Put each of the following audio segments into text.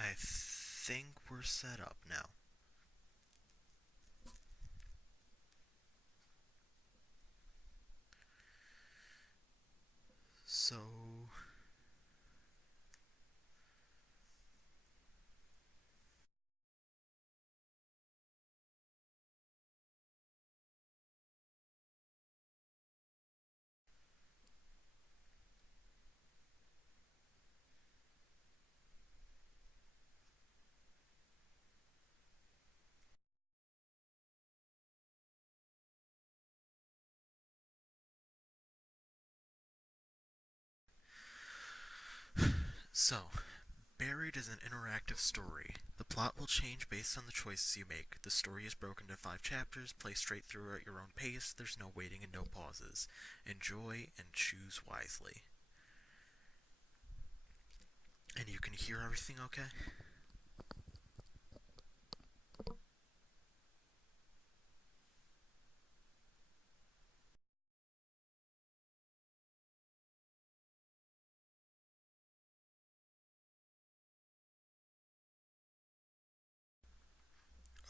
I think we're set up now. So, so, Buried is an interactive story. The plot will change based on the choices you make. The story is broken into 5 chapters. Play straight through at your own pace. There's no waiting and no pauses. Enjoy and choose wisely. And you can hear everything okay?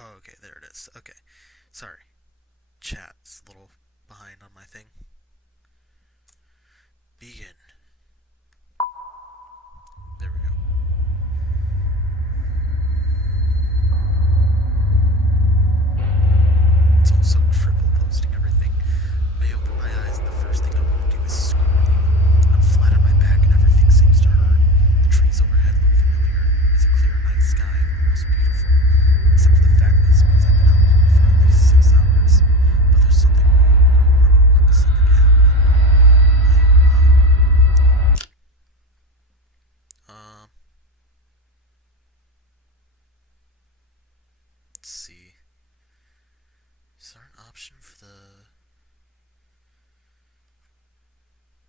Oh, okay, there it is. Okay. Sorry. Chat's a little behind on my thing. Begin. There we go. It's also triple posting everything. I open my eyes and the first thing I want to do is scream. I'm flat on my back and everything seems to hurt. The trees overhead look familiar. It's a clear night sky, almost beautiful. Except for the fact that this means I've been out cold for at least 6 hours. But there's something wrong. I don't remember what, but something happened. Let's see. Is there an option for the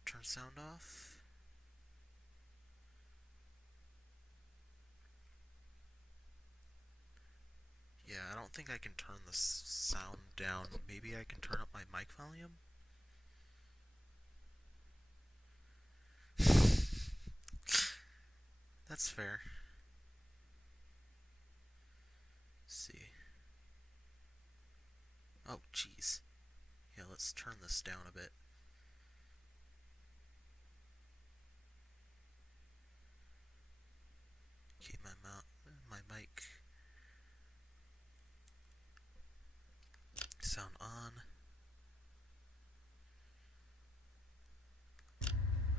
turn sound off? Yeah, I don't think I can turn the sound down. Maybe I can turn up my mic volume? That's fair. Let's see. Oh, jeez. Yeah, let's turn this down a bit. Keep my mic sound on.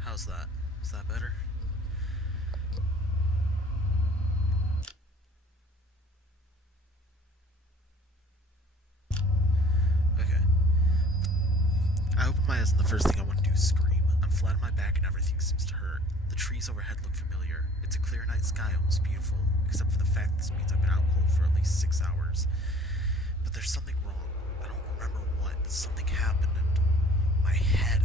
How's that? Is that better? Okay. I open my eyes and the first thing I want to do is scream. I'm flat on my back and everything seems to hurt. The trees overhead look familiar. It's a clear night sky, almost beautiful, except for the fact this means I've been out cold for at least 6 hours. But there's something wrong. I don't remember what, but something happened and my head,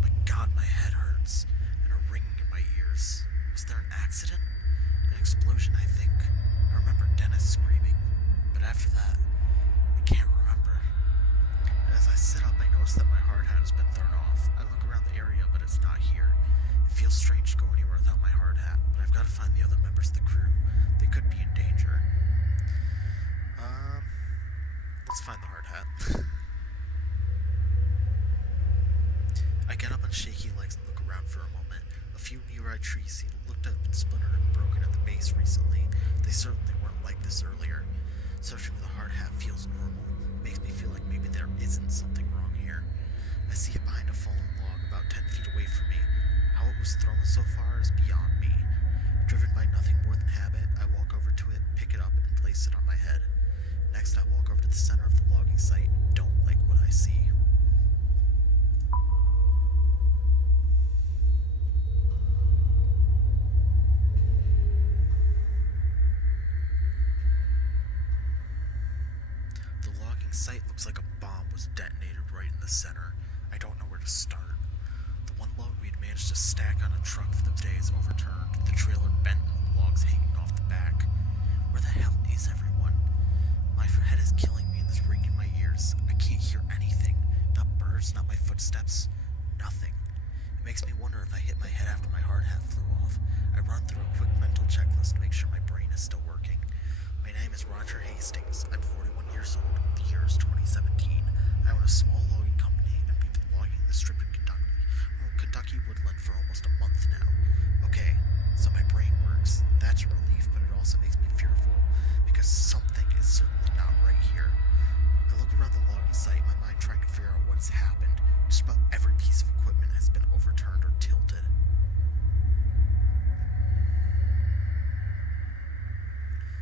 my god, my head hurts, and a ringing in my ears. Was there an accident? An explosion, I think. I remember Dennis screaming, but after that, I can't remember. As I sit up, I notice that my hard hat has been thrown off. I look around the area, but it's not here. It feels strange to go anywhere without my hard hat, but I've got to find the other members of the crew. They could be in danger. Let's find the hard hat. I get up on shaky legs and look around for a moment. A few nearby trees seem looked up and splintered and broken at the base recently. They certainly weren't like this earlier. Searching for the hard hat feels normal. It makes me feel like maybe there isn't something wrong here. I see it behind a fallen log about 10 feet away from me. How it was thrown so far is beyond me. Driven by nothing more than habit, I walk over to it, pick it up, and place it on my head. Next, I walk over to the center of the logging site and don't like what I see. The logging site looks like a bomb was detonated right in the center. I don't know where to start. The one load we'd managed to stack on a truck for the day is overturned, the trailer bent and the logs hanging off the back. Where the hell is everyone? My head is killing me and this ring in my ears. I can't hear anything. Not birds, not my footsteps. Nothing. It makes me wonder if I hit my head after my hard hat flew off. I run through a quick mental checklist to make sure my brain is also makes me fearful, because something is certainly not right here. I look around the logging site, my mind trying to figure out what has happened. Just about every piece of equipment has been overturned or tilted.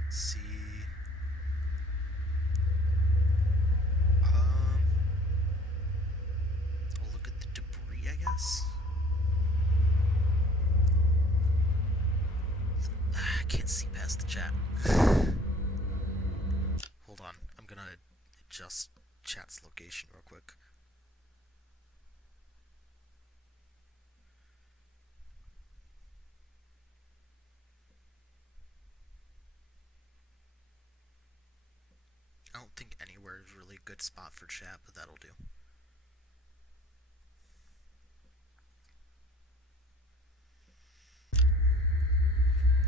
See. I'll look at the debris, I guess. I can't see past the chat. Hold on, I'm gonna adjust chat's location real quick. I don't think anywhere is really a good spot for chat, but that'll do.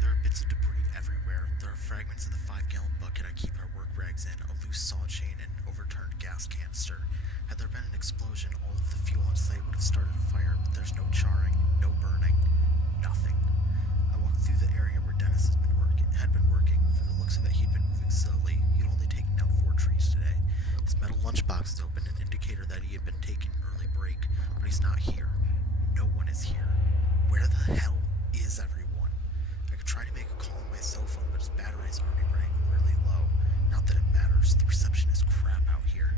There are bits of debris everywhere. There are fragments of the 5-gallon bucket I keep our work rags in, a loose saw chain, and overturned gas canister. Had there been an explosion, all of the fuel on site would have started a fire, but there's no charring, no burning, nothing. I walked through the area where Dennis had been working. From the looks of it, he'd been moving slowly. He'd only taken down 4 trees today. His metal lunchbox is open, an indicator that he had been taking an early break, but he's not here. No one is here. Where the hell is everyone? I could try to make a call on my cell phone, but his battery is already running really low. Not that it matters, the reception is crap out here.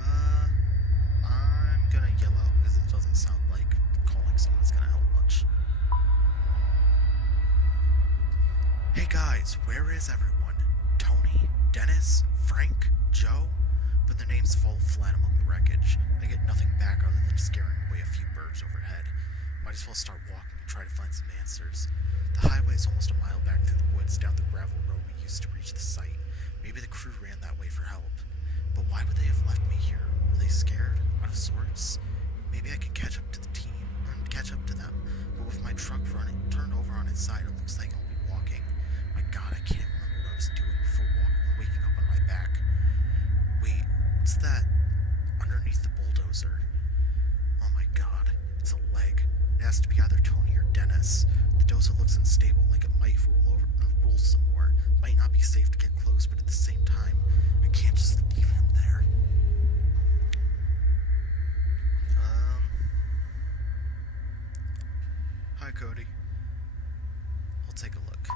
I'm gonna yell out because it doesn't sound like calling someone is gonna help much. Hey guys, where is everyone? Tony? Dennis? Frank? Joe? But their names fall flat among the wreckage. I get nothing back other than scaring away a few birds overhead. Might as well start walking and try to find some answers. The highway is almost a mile back through the woods down the gravel road we used to reach the site. Maybe the crew ran that way for help. But why would they have left me here? Were they scared? Out of sorts? Maybe I can catch up to the team, or catch up to them. But with my truck turned over on its side, it looks like I'll be walking. My god, I can't remember what I was doing before waking up on my back. Wait, what's that underneath the bulldozer? Oh my god, it's a leg. It has to be either Tony or Dennis. The dozer looks unstable, like it might roll some more. Might not be safe to get close, but at the same time, I can't just leave him there. Hi, Cody. I'll take a look.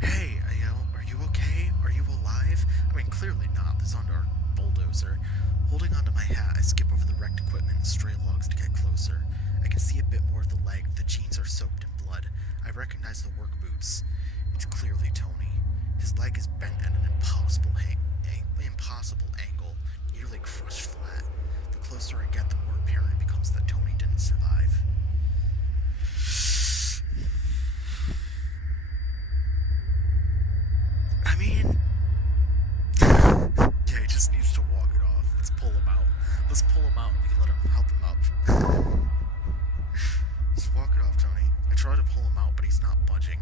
Hey, are you okay? Are you alive? I mean, clearly not. There's under our bulldozer. Holding onto my hat, I skip over the wrecked equipment and stray logs to get closer. I can see a bit more of the leg. The jeans are soaked in blood. I recognize the work boots. It's clearly Tony. His leg is bent at an impossible angle, nearly crushed flat. The closer I get, the more apparent it becomes that Tony didn't survive. I mean, yeah, he just needs to walk it off. Let's pull him out. Let's pull him out and we can let him help him up. Just walk it off, Tony. I try to pull him out, but he's not budging.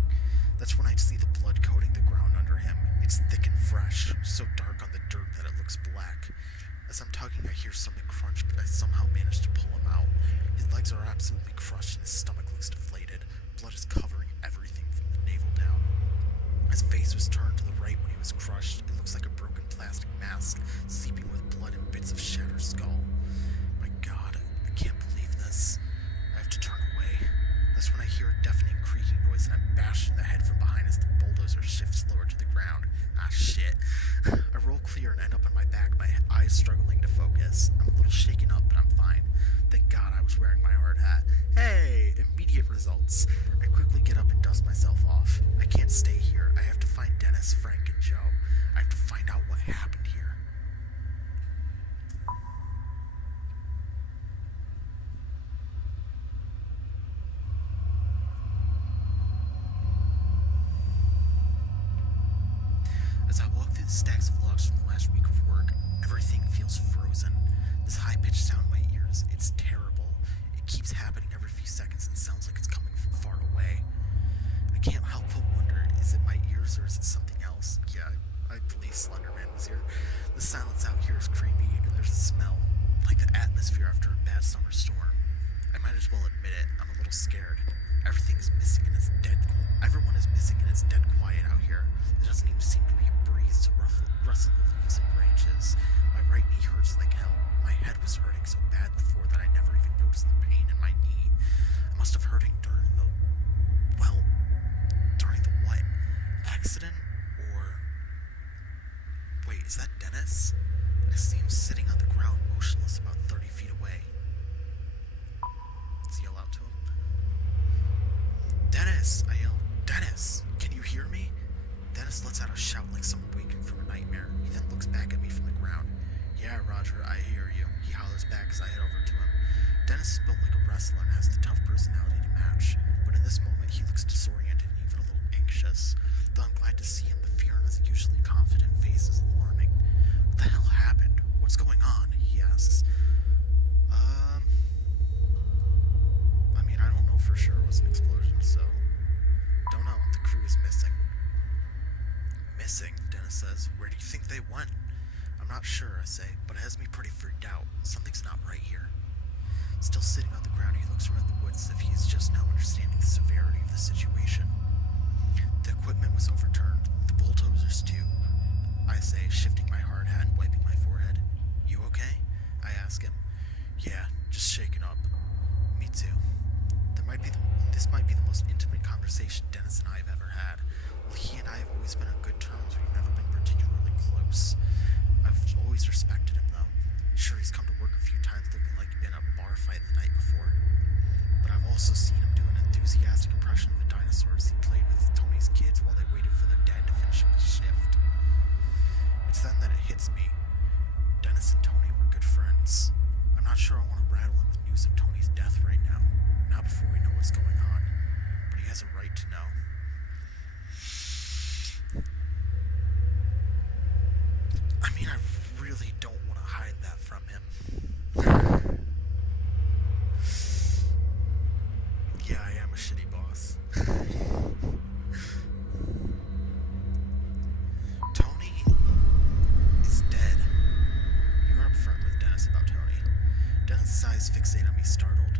That's when I see the blood coating the ground under him. It's thick and fresh, so dark on the dirt that it looks black. As I'm tugging, I hear something crunch, but I somehow manage to pull him out. His legs are absolutely crushed and his stomach looks deflated. Blood is covering everything from the navel down. His face was turned to the right when he was crushed. It looks like a broken plastic mask, seeping with blood and bits of shattered skull. My god, I can't believe this. I have to turn away. That's when I hear a deafening creaking noise and I'm bashed in the head from behind as the bulldozer shifts lower to the ground. Ah, shit. I roll clear and end up on my back, my eyes struggling to focus. I'm a little shaken up, but I'm fine. Thank God I was wearing my hard hat. Hey, immediate results. I quickly get up and dust myself off. I can't stay here. I have to find Dennis, Frank, and Joe. I have to find out what happened here. As I walk through the stacks of logs from the last week of work, everything feels frozen. This high-pitched sound in my ears, it's terrible. It keeps happening every few seconds and sounds like it's coming from far away. I can't help but wonder, is it my ears or is it something else? Yeah, I believe Slenderman was here. The silence out here is creepy, and there's a smell, like the atmosphere after a bad summer storm. I might as well admit it. I'm a little scared. Everything is missing and it's dead. Everyone is missing and it's dead quiet out here. There doesn't even seem to be a breeze to rustle the leaves and branches. My right knee hurts like hell. My head was hurting so bad before that I never even noticed the pain in my knee. I must have hurting during the what? Accident? Or... Wait, is that Dennis? I see him sitting on the ground, motionless about 30 feet away. Let's yell out to him. Dennis! I yell. Dennis! Can you hear me? Dennis lets out a shout like someone waking from a nightmare. He then looks back at me from the ground. Yeah, Roger, I hear you. He hollers back as I head over to him. Dennis is built like a wrestler and has the tough personality to match. But in this moment, he looks disoriented and even a little anxious. Though I'm glad to see him, the fear on his usually confident face is alarming. What the hell happened? What's going on? He asks. I mean, I don't know for sure it was an explosion, so... Don't know. The crew is missing. Missing, Dennis says. Where do you think they went? I'm not sure, I say, but it has me pretty freaked out. Something's not right here. Still sitting on the ground, he looks around the woods as if he is just now understanding the severity of the situation. The equipment was overturned. The bulldozers, too. I say, shifting my hard hat and wiping my forehead. You okay? I ask him. Yeah, just shaken up. Me too. This might be the most intimate conversation Dennis and I have ever had. Well, he and I have always been on good terms, but we've never been particularly close. I've always respected him, though. Sure, he's come to work a few times looking like he'd been in a bar fight the night before. But I've also seen him do an enthusiastic impression of the dinosaurs he played with Tony's kids while they waited for their dad to finish up his shift. It's then that it hits me. Dennis and Tony were good friends. I'm not sure I want to rattle him with news of Tony's death right now. Not before we know what's going on. But he has a right to know. I mean, I really don't want to hide that from him. Yeah, I am a shitty boss. Tony is dead. You were upfront with Dennis about Tony. Dennis' eyes fixate on me, startled.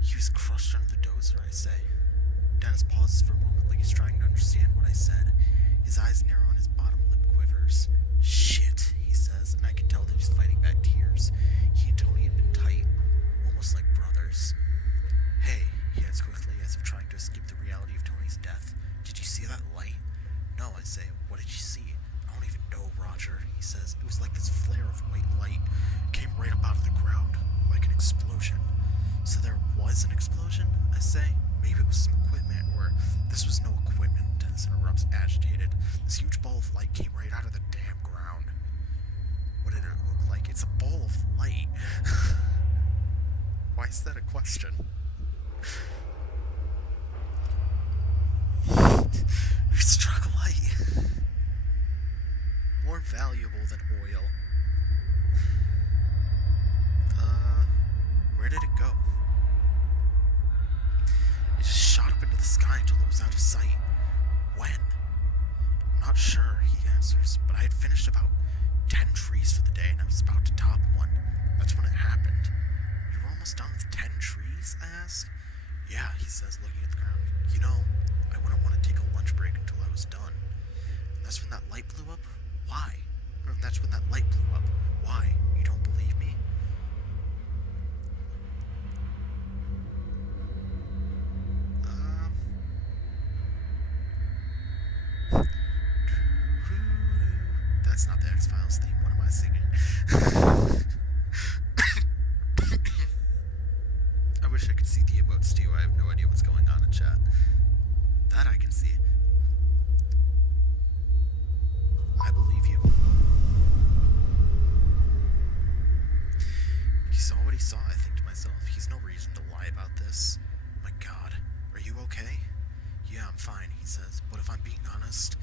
He was crushed under the dozer, I say. Dennis pauses for a moment like he's trying to understand what I said. His eyes narrow and his bottom lip quivers. Shit, he says, and I can tell that he's fighting back tears. He and Tony had been tight, almost like brothers. Hey, he adds quickly, as if trying to escape the reality of Tony's death. Did you see that light? No, I say. What did you see? I don't even know, Roger, he says. It was like this flare of white light. It came right up out of the ground, like an explosion. So there was an explosion, I say? Maybe it was some equipment, or this was no equipment, Dennis interrupts, agitated. This huge ball of light came right out of the damn ground. What did it look like? It's a ball of light. Why is that a question? We struck light. More valuable than oil. Where did it go? It just shot up into the sky until it was out of sight. When? I'm not sure, he answers, but I had finished about 10 trees for the day and I was about to top one. That's when it happened. You were almost done with 10 trees? I ask. Yeah, he says, looking at the ground. You know, I wouldn't want to take a lunch break until I was done. And that's when that light blew up? Why? Or that's when that light blew up. Why? You don't believe me? That's not the X-Files theme. What am I singing? I wish I could see the emotes too. I have no idea what's going on in chat. That I can see. I believe you. He saw what he saw, I think to myself. He's no reason to lie about this. My God. Are you okay? Yeah, I'm fine, he says. But if I'm being honest,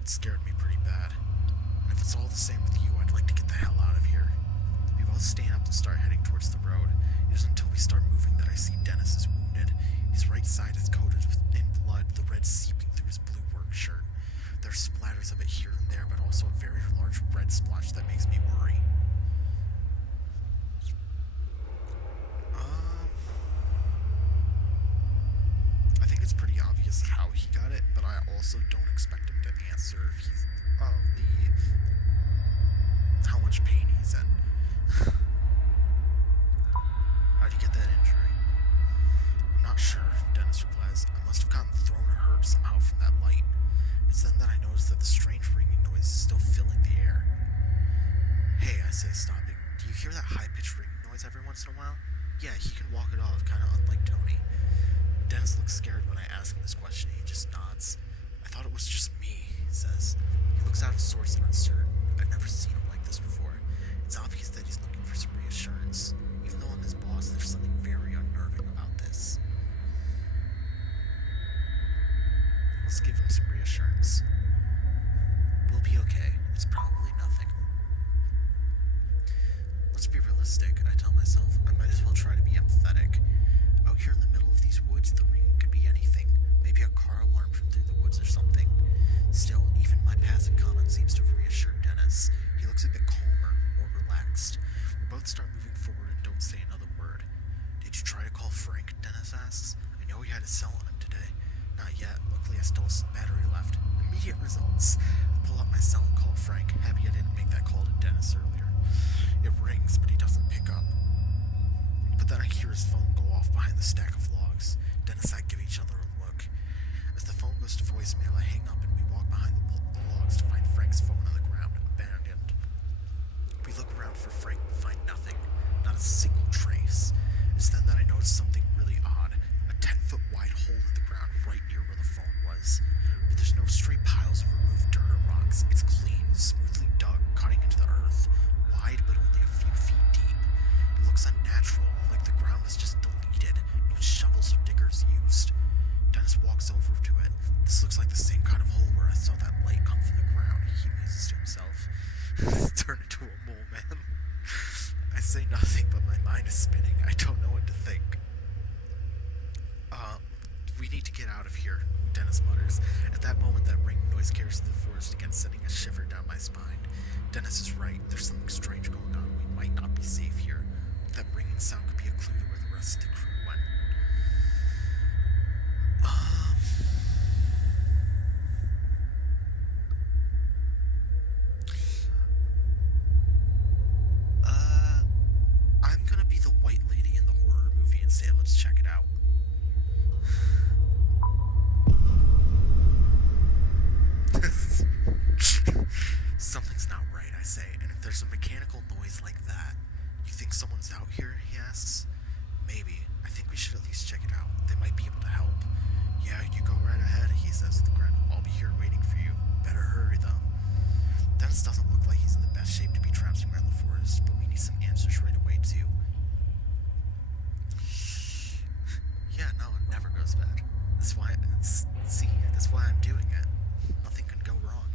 it scared me pretty bad. And if it's all the same with you, I'd like to get the hell out of here. We both stand up and start heading towards the road. It isn't until we start moving that I see Dennis is wounded. His right side is coated in blood, the red seeping through his blue work shirt. There are splatters of it here and there, but also a very large red splotch that makes me worry. I also don't expect him to answer if he's how much pain he's in. How'd you get that injury? I'm not sure, Dennis replies. I must have gotten thrown or hurt somehow from that light. It's then that I notice that the strange ringing noise is still filling the air. Hey, I say, stopping. Do you hear that high-pitched ringing noise every once in a while? Yeah, he can walk it off, kind of unlike Tony. Dennis looks scared when I ask him this question, and he just nods. I thought it was just me, he says. He looks out of sorts and uncertain. I've never seen him like this before. It's obvious that he's looking for some reassurance. Even though I'm his boss, there's something very unnerving about this. Let's give him some reassurance. We'll be okay. It's probably nothing. Let's be realistic, I tell myself. I might as well try to be empathetic. Out here in the middle of these woods, the ringing could be anything. Maybe a car alarm from through the woods or something. Still, even my passive comment seems to have reassured Dennis. He looks a bit calmer, more relaxed. We both start moving forward and don't say another word. Did you try to call Frank? Dennis asks. I know he had his cell on him today. Not yet. Luckily, I still have some battery left. Immediate results. I pull out my cell and call Frank. Happy I didn't make that call to Dennis earlier. It rings, but he doesn't pick up. But then I hear his phone go off behind the stack of logs. Dennis and I give each other a look. As the phone goes to voicemail, I hang up and we walk behind the logs to find Frank's phone on the ground, abandoned. We look around for Frank but find nothing. Not a single trace. It's then that I notice something really odd. A 10-foot wide hole in the ground right near where the phone was. But there's no straight piles of removed dirt or rocks. It's clean, smoothly dug, cutting into the earth. Wide but only a few feet deep. It looks unnatural, like the ground was just deleted. No shovels or diggers used. Dennis walks over to it. This looks like the same kind of hole where I saw that light come from the ground, he muses to himself. He's turned into a mole man. I say nothing, but my mind is spinning. I don't know what to think. We need to get out of here, Dennis mutters. At that moment, that ringing noise carries through the forest again, sending a shiver down my spine. Dennis is right. There's something strange going on. We might not be safe here. That ringing sound could be a clue to where the rest of the crew went. I'm gonna be the white lady in the horror movie and say, let's check it out. Something's not right, I say, and if there's a mechanical noise like that, you think someone's out here, he asks. Maybe. I think we should at least check it out. They might be able to help. Yeah, you go right ahead, he says with a grin. I'll be here waiting for you. Better hurry, though. Dennis doesn't look like he's in the best shape to be trouncing around the forest, but we need some answers right away, too. Yeah, no, it never goes bad. That's why I'm doing it. Nothing can go wrong.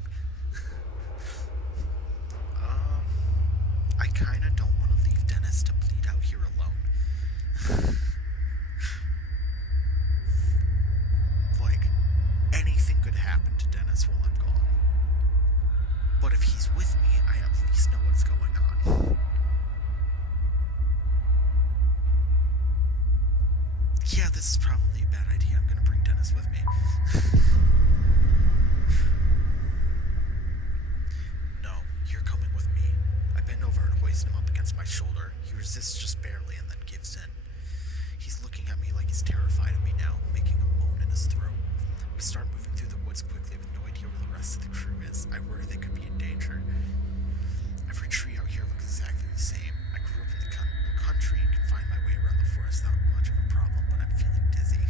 I kinda don't want to leave Dennis to bleed out here alone. Like, anything could happen to Dennis while I'm gone. But if he's with me, I at least know what's going on. Yeah, this is probably a bad idea. I'm gonna bring Dennis with me. No, you're coming with me. I bend over and hoist him up against my shoulder. He resists just barely and then gives in. He's looking at me like he's terrified of me now, making a moan in his throat. We start moving through the woods quickly with no idea where the rest of the crew is. I worry they could be in danger. Every tree out here looks exactly the same. I grew up in the country and can find my way around the forest without much of a problem, but I'm feeling dizzy.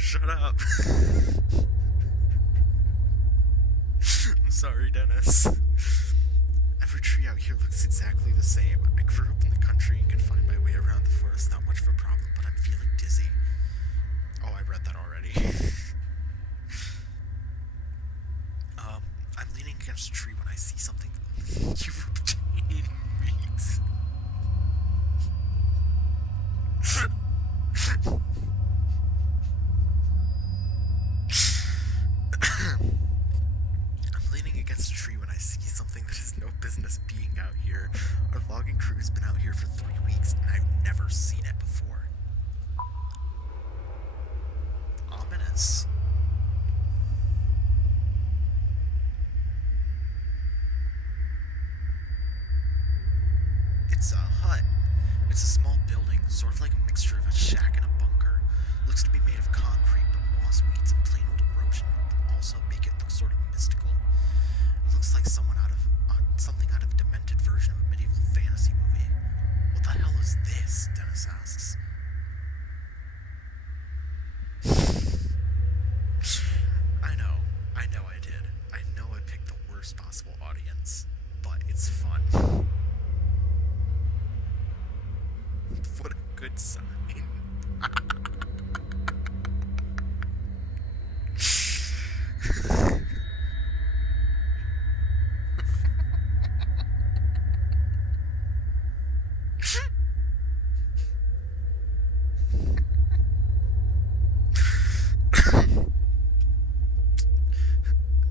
Shut up. I'm sorry, Dennis. Every tree out here looks exactly the same. I grew up in the country and can find my way around the forest without much of a problem, but I'm feeling dizzy. Oh, I read that already. I'm leaning against a tree when I see something. You obtain meats. I'm leaning against a tree when I see something that has no business being out here. Our logging crew's been out here for 3 weeks, and I've never seen it before. It's a hut. It's a small building, sort of like a mixture of a shack and a bunker. Looks to be made of concrete, but moss, weeds, and plain old erosion also make it look sort of mystical. It looks like something out of a demented version of a medieval fantasy movie. What the hell is this? Dennis asks. I know I did. I know I picked the worst possible audience, but it's fun. What a good sign.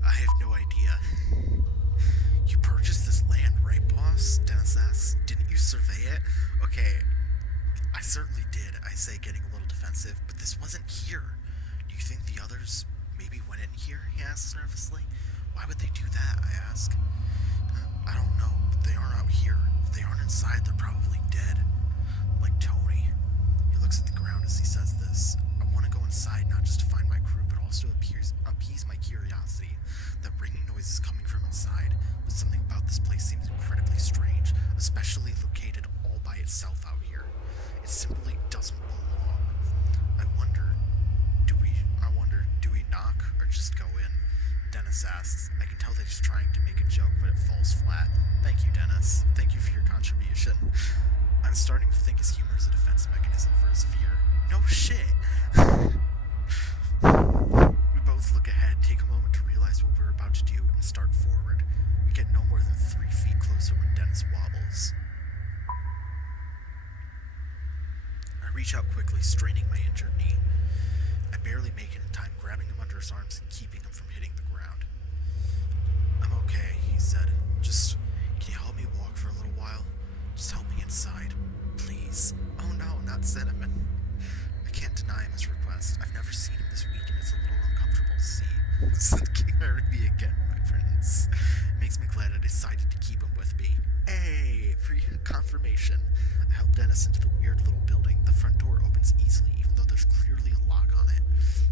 I have no idea. You purchased this land, right, boss? Dennis asks. Didn't you survey it? Okay, I certainly did, I say, getting a little defensive, but this wasn't here. Do you think the others maybe went in here? He asks nervously. Why would they do that? I ask. I don't know, but they aren't out here. If they aren't inside, they're probably dead. Like Tony. He looks at the ground as he says this. I want to go inside, not just to find my crew, but also to appease my curiosity. That ringing noise is coming from inside, but something about this place seems incredibly strange, especially located all by itself out here. It simply doesn't belong. I wonder, do we knock or just go in? Dennis asks. I can tell that he's trying to make a joke, but it falls flat. Thank you, Dennis. Thank you for your contribution. I'm starting to think his humor is a defense mechanism for his fear. No shit. We both look ahead, take a moment to realize what we're about to do, and start forward. We get no more than 3 feet closer when Dennis wobbles. I reach out quickly, straining my injured knee. I barely make it in time, grabbing him under his arms and keeping him from hitting the ground. I'm okay, he said. Just, can you help me walk for a little while? Just help me inside, please. Oh no, not Cinnamon. I can't deny him his request. I've never seen him this week, and it's a little uncomfortable to see. Scared me again, my friends. It makes me glad I decided to keep him with me. Hey, for confirmation. I help Dennis into the weird little building. The front door opens easily, even though there's clearly a lock on it.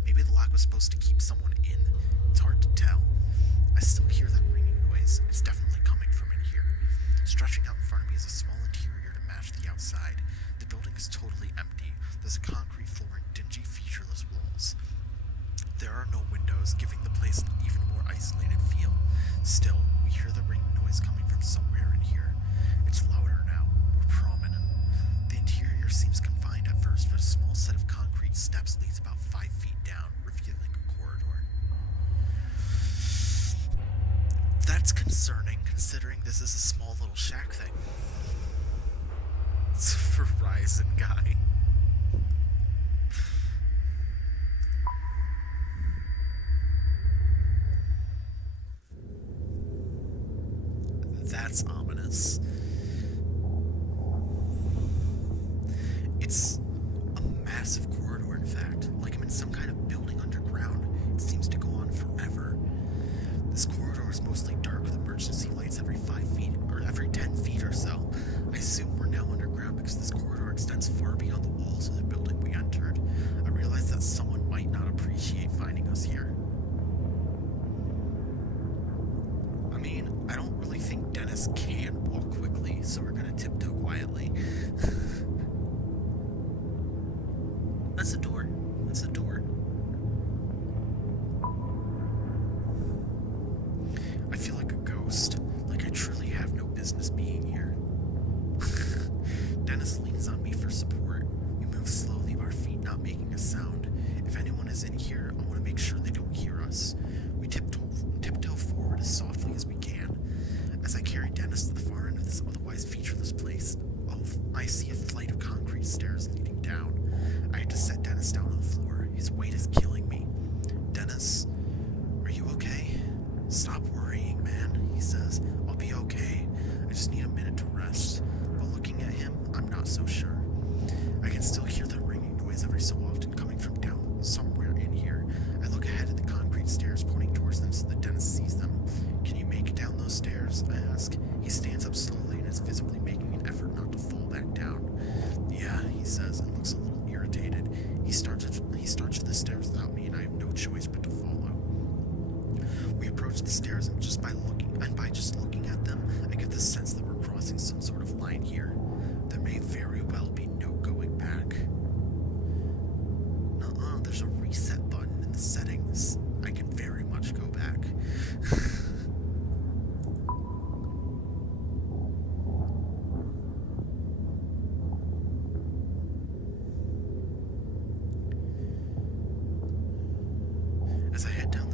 Maybe the lock was supposed to keep someone in. It's hard to tell. I still hear that ringing noise. It's definitely coming from in here. Stretching out in front of me is a small interior to match the outside. The building is totally empty. There's a concrete floor and dingy, featureless walls. There are no windows, giving the place an even more isolated feel. Still, we hear the ringing noise coming from somewhere in here. It's louder now, more prominent. The interior seems confined at first, but a small set of concrete steps leads about 5 feet down, revealing a corridor. That's concerning, considering this is a small little shack thing. It's a Verizon guy. That's ominous. It's a massive corridor, in fact, like I'm in some kind of building underground. It seems to go on forever. This corridor is mostly dark with emergency lights every 5 feet, or every 10 feet or so. I assume we're now underground because this corridor extends far beyond the walls of the building we entered. I realize that someone might not appreciate finding us here. I mean, I don't really think Dennis can walk quickly, so we're gonna tiptoe quietly. That's a door. That's a door. I feel like a ghost, like I truly have no business being here. Dennis leans on me for support. We move slowly, our feet not making a sound. If anyone is in here, I want to make sure they don't hear us. We tiptoe forward as softly as we can. As I carry Dennis to the far end of this otherwise featureless place, I see a flight of concrete stairs leading down. I had to set Dennis down on the floor. His weight is killing me. Dennis, are you okay? Stop worrying, man, he says. I'll be okay. I just need a minute to rest. But looking at him, I'm not so sure. I can still hear the ringing noise every so often coming from down somewhere in here.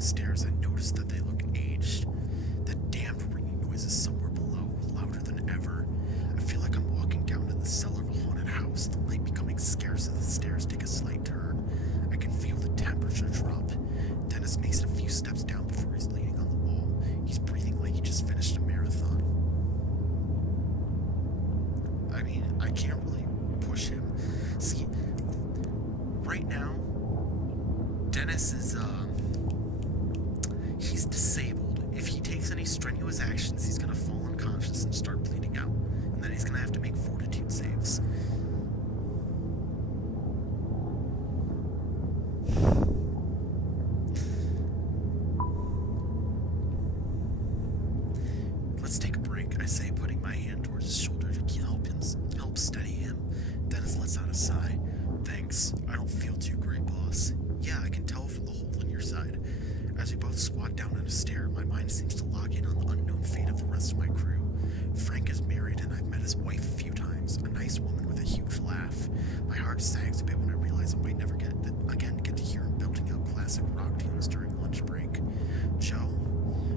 stairs, I notice that they look aged. That damned ringing noise is somewhere below, louder than ever. I feel like I'm walking down in the cellar of a haunted house, the light becoming scarce as the stairs take a slight turn. I can feel the temperature drop. Dennis makes it a few steps down before he's leaning on the wall. He's breathing like he just finished a marathon. I mean, I can't really push him. See, right now, Dennis is, he's disabled. If he takes any strenuous actions, he's gonna fall unconscious and start bleeding out. And then he's gonna have to make fortitude saves. Let's take a break, I say, putting my hand towards his shoulder to help steady him. Dennis lets out a sigh. Thanks. I don't feel too great, boss. Yeah, I can tell from the hole in your side. As we both squat down on a stair, my mind seems to lock in on the unknown fate of the rest of my crew. Frank is married and I've met his wife a few times, a nice woman with a huge laugh. My heart sags a bit when I realize I might never again get to hear him belting out classic rock tunes during lunch break. Joe?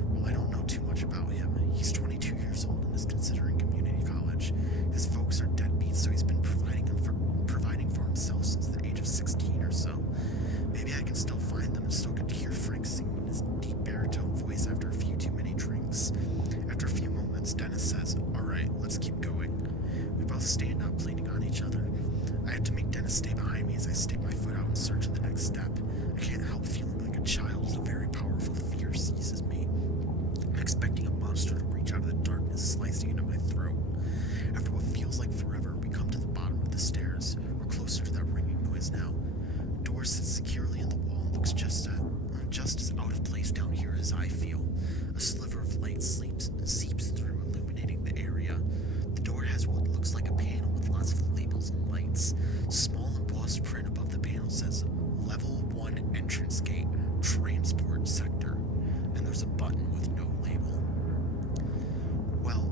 Well, I don't know too much about him. He's 22 years old and is considering community college. His folks are deadbeats, so he's been providing for himself since the age of 16 or so. Maybe I can still find them and still get to hear Frank singing in his deep baritone voice after a few too many drinks. After a few moments, Dennis says, "Alright, let's keep going." We both stand up, leaning on each other. I have to make Dennis stay behind me as I stick my foot out in search of the next step. I can't help feeling like a child as a very powerful fear seizes me. I'm expecting a monster to reach out of the darkness, slicing into my throat. After what feels like forever, we come to the bottom of the stairs. We're closer to that ringing noise now. The door sits securely in the wall and looks just as out of place down here as I feel. A sliver of light seeps through, illuminating the area. The door has what looks like a panel with lots of labels and lights. Small embossed print above the panel says, Level 1 Entrance Gate, Transport Sector. And there's a button with no label. Well,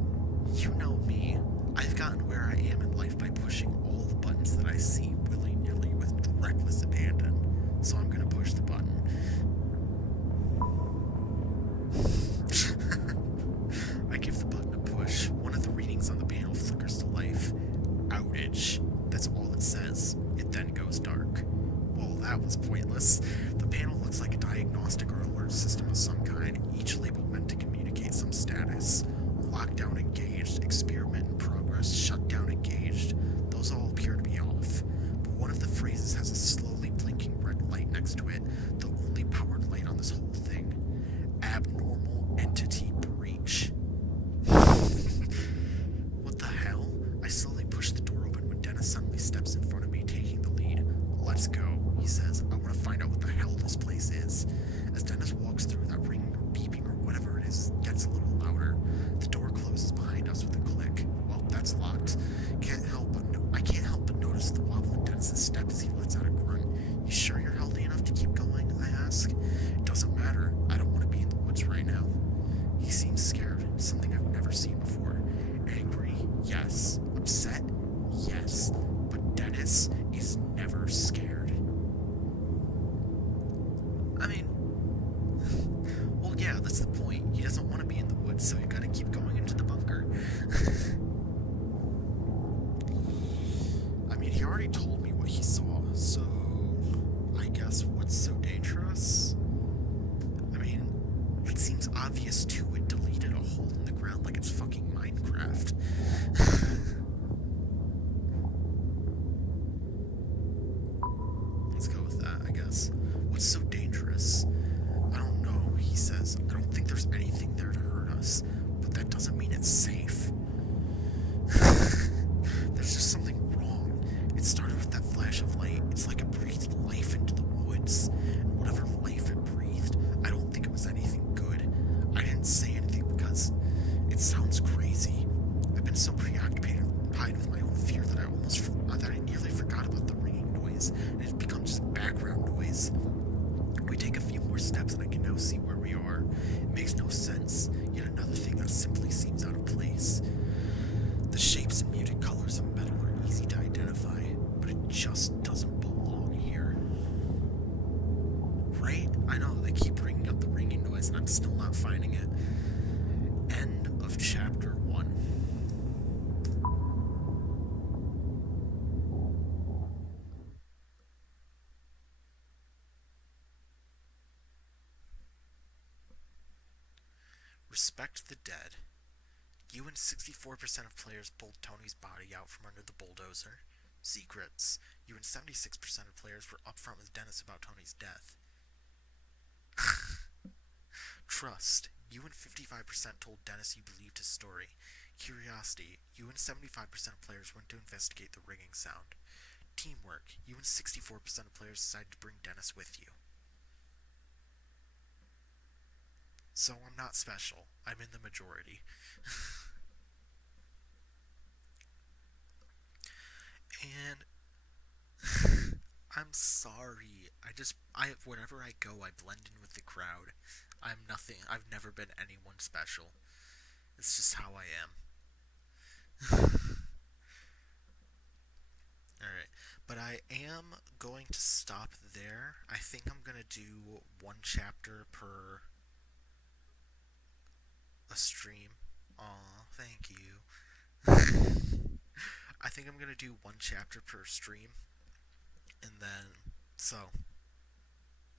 you know me. I've gotten where I am in life by pushing all the buttons that I see willy-nilly with reckless abandon. So I'm gonna push the button. I give the button a push. One of the readings on the panel flickers to life. Outage. That's all it says. It then goes dark. Well, that was pointless. The panel looks like a diagnostic or alert system of some kind, each label meant to communicate some status. Lockdown engaged, experiment in progress, shutdown engaged. Those all appear to be off. But one of the phrases has a slowly blinking red light next to it, the only powered light on this whole thing. Abnormal entity breach. What the hell? I slowly push the door open when Dennis suddenly steps in front of me, taking the lead. Let's go, he says. I want to find out what the hell this place is. As Dennis walks through, that ringing or beeping or whatever it is gets a little louder. The door closes behind us with a click. Well, that's locked. I can't help but notice the wobble in Dennis's step as he lets out a grunt. You sure you're healthy enough to keep going? I ask. It doesn't matter. I don't want to be in the woods right now. He seems scared, something I've never seen before. Angry? Yes. Upset? Yes. But Dennis is never scared. I mean, well, yeah, that's the point. He doesn't want to be in the woods, so you gotta keep going into the bunker. I mean, he already told me what he saw, so I guess what's so dangerous? I mean, it seems obvious too. It deleted a hole in the ground like it's fucking Minecraft. Let's go with that, I guess. What's so dangerous? I don't know, he says. I don't think there's anything there to hurt us, but that doesn't mean it's safe. There's just something wrong. It started with that flash of light. It's like it breathed life into the woods. And whatever life it breathed, I don't think it was anything good. I didn't say anything because it sounds crazy. I've been so preoccupied with my own fear that I nearly forgot about the ringing noise, and it's become just background noise. We take a few more steps and I can now see where we are. It makes no sense, yet another thing that simply seems out of place. The shapes and muted colors of metal are easy to identify, but it just doesn't belong here. Right? I know, they keep bringing up the I'm still not finding it. End of chapter 1. Respect the dead. You and 64% of players pulled Tony's body out from under the bulldozer. Secrets. You and 76% of players were upfront with Dennis about Tony's death. Trust. You and 55% told Dennis you believed his story. Curiosity. You and 75% of players went to investigate the ringing sound. Teamwork. You and 64% of players decided to bring Dennis with you. So I'm not special. I'm in the majority. And I'm sorry. Wherever I go, I blend in with the crowd. I'm nothing. I've never been anyone special. It's just how I am. Alright. But I am going to stop there. I think I'm going to do one chapter per a stream. Aw, thank you. I think I'm going to do one chapter per stream. And then, so,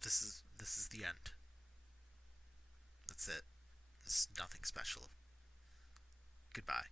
this is the end. That's it. It's nothing special. Goodbye.